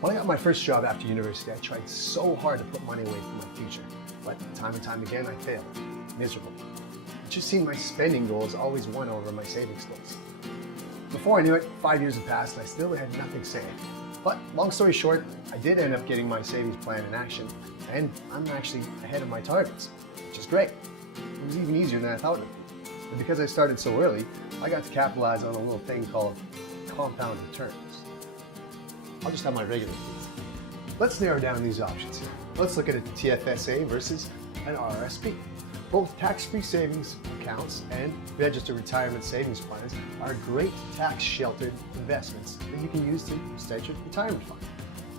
When I got my first job after university, I tried so hard to put money away for my future, but time and time again I failed. Miserable. It just seemed my spending goals always won over my savings goals. Before I knew it, 5 years had passed and I still had nothing saved. But long story short, I did end up getting my savings plan in action, and I'm actually ahead of my targets, which is great. It was even easier than I thought it would be. And because I started so early, I got to capitalize on a little thing called compound returns. I'll just have my regular fees. Let's narrow down these options here. Let's look at a TFSA versus an RSP. Both tax-free savings accounts and registered retirement savings plans are great tax-sheltered investments that you can use to start your retirement fund.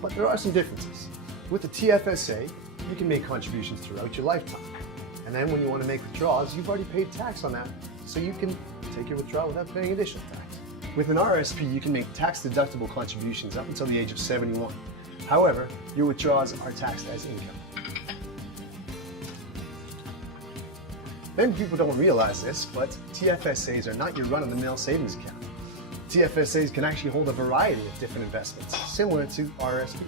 But there are some differences. With the TFSA, you can make contributions throughout your lifetime. And then when you want to make withdrawals, you've already paid tax on that, so you can take your withdrawal without paying additional tax. With an RSP, you can make tax-deductible contributions up until the age of 71. However, your withdrawals are taxed as income. Many people don't realize this, but TFSAs are not your run-of-the-mill savings account. TFSAs can actually hold a variety of different investments, similar to RSPs.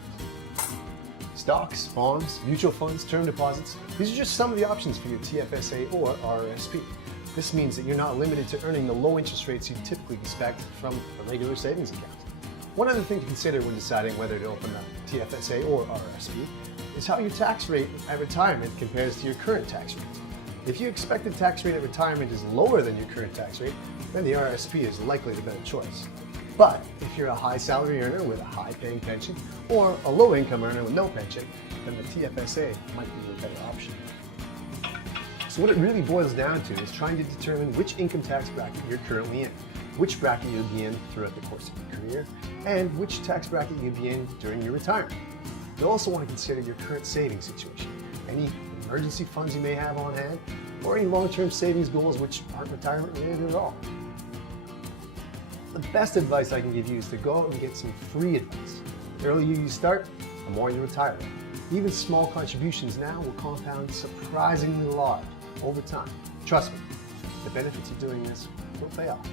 Stocks, bonds, mutual funds, term deposits, these are just some of the options for your TFSA or RSP. This means that you're not limited to earning the low interest rates you typically expect from a regular savings account. One other thing to consider when deciding whether to open a TFSA or RSP is how your tax rate at retirement compares to your current tax rate. If your expected tax rate at retirement is lower than your current tax rate, then the RSP is likely the better choice. But if you're a high salary earner with a high paying pension or a low income earner with no pension, then the TFSA might be a better option. So what it really boils down to is trying to determine which income tax bracket you're currently in, which bracket you'll be in throughout the course of your career, and which tax bracket you'll be in during your retirement. You'll also want to consider your current savings situation, any emergency funds you may have on hand, or any long-term savings goals which aren't retirement related at all. The best advice I can give you is to go out and get some free advice. The earlier you start, the more you retire. Even small contributions now will compound surprisingly large over time. Trust me, the benefits of doing this will pay off.